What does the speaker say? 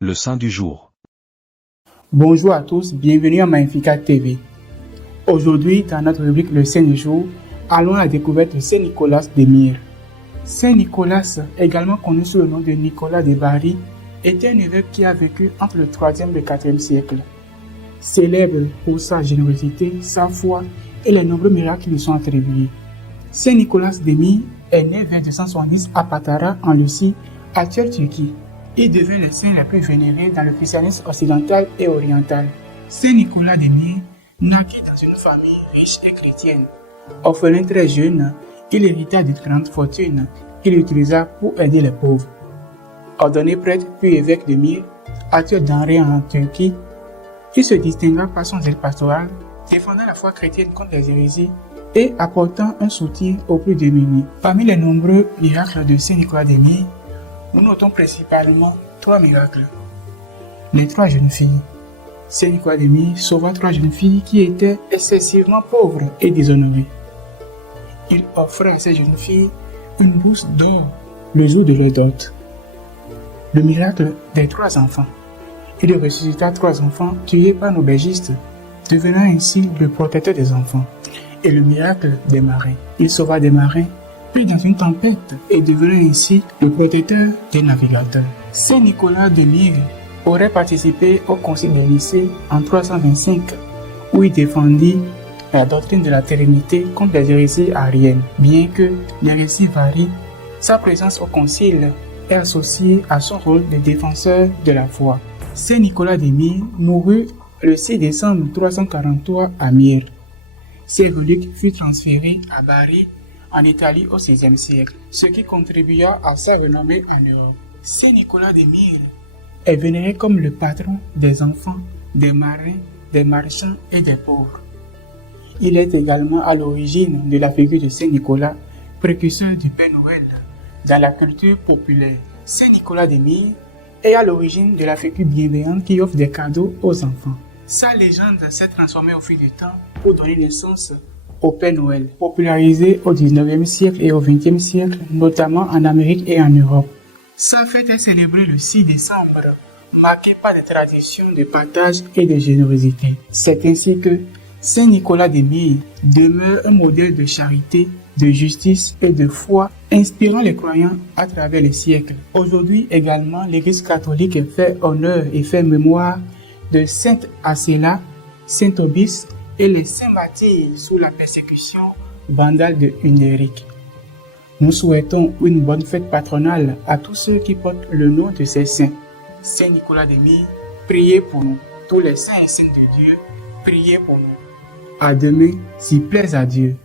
Le saint du jour. Bonjour à tous, bienvenue à Magnificat TV. Aujourd'hui, dans notre rubrique Le Saint du jour, allons à la découverte de Saint Nicolas de Myre. Saint Nicolas, également connu sous le nom de Nicolas de Bari, était un évêque qui a vécu entre le 3e et le 4e siècle. Célèbre pour sa générosité, sa foi et les nombreux miracles qui lui sont attribués. Saint Nicolas de Myre est né vers 270 à Patara, en Russie, actuelle Turquie. Il devint le saint le plus vénéré dans le christianisme occidental et oriental. Saint Nicolas de Myre naquit dans une famille riche et chrétienne. Orphelin très jeune, il hérita d'une grande fortune qu'il utilisa pour aider les pauvres. Ordonné prêtre puis évêque de Myre, actuel d'Anré en Turquie, il se distingua par son zèle pastoral, défendant la foi chrétienne contre les hérésies et apportant un soutien aux plus démunis. Parmi les nombreux miracles de Saint Nicolas de Myre, nous notons principalement 3 miracles. Les 3 jeunes filles. Saint Nicolas de Myre sauva 3 jeunes filles qui étaient excessivement pauvres et déshonorées. Il offra à ces jeunes filles une bourse d'or le jour de leur dot. Le miracle des 3 enfants. Il ressuscita 3 enfants tués par un aubergiste, devenant ainsi le protecteur des enfants. Et le miracle des marins. Il sauva des marins pris dans une tempête et devenant ainsi le protecteur des navigateurs. Saint Nicolas de Myre aurait participé au concile de Nicée en 325 où il défendit la doctrine de la Trinité contre les hérésies ariennes. Bien que les récits varient, sa présence au concile est associée à son rôle de défenseur de la foi. Saint Nicolas de Myre mourut le 6 décembre 343 à Myre. Ses reliques furent transférées à Bari en Italie au XVIe siècle, ce qui contribua à sa renommée en Europe. Saint Nicolas de Myre est vénéré comme le patron des enfants, des marins, des marchands et des pauvres. Il est également à l'origine de la figure de Saint Nicolas, précurseur du Père Noël, dans la culture populaire. Saint Nicolas de Myre est à l'origine de la figure bienveillante qui offre des cadeaux aux enfants. Sa légende s'est transformée au fil du temps pour donner naissance au Père Noël, popularisé au 19e siècle et au 20e siècle, notamment en Amérique et en Europe. Sa fête est célébrée le 6 décembre, marquée par des traditions de partage et de générosité. C'est ainsi que Saint Nicolas de Myre demeure un modèle de charité, de justice et de foi, inspirant les croyants à travers les siècles. Aujourd'hui également, l'Église catholique fait honneur et fait mémoire de Sainte Acéla, Saint Obis et les saints martyrs sous la persécution vandale de Hunéric. Nous souhaitons une bonne fête patronale à tous ceux qui portent le nom de ces saints. Saint Nicolas de Myre, priez pour nous. Tous les saints et saintes de Dieu, priez pour nous. À demain, s'il plaise à Dieu.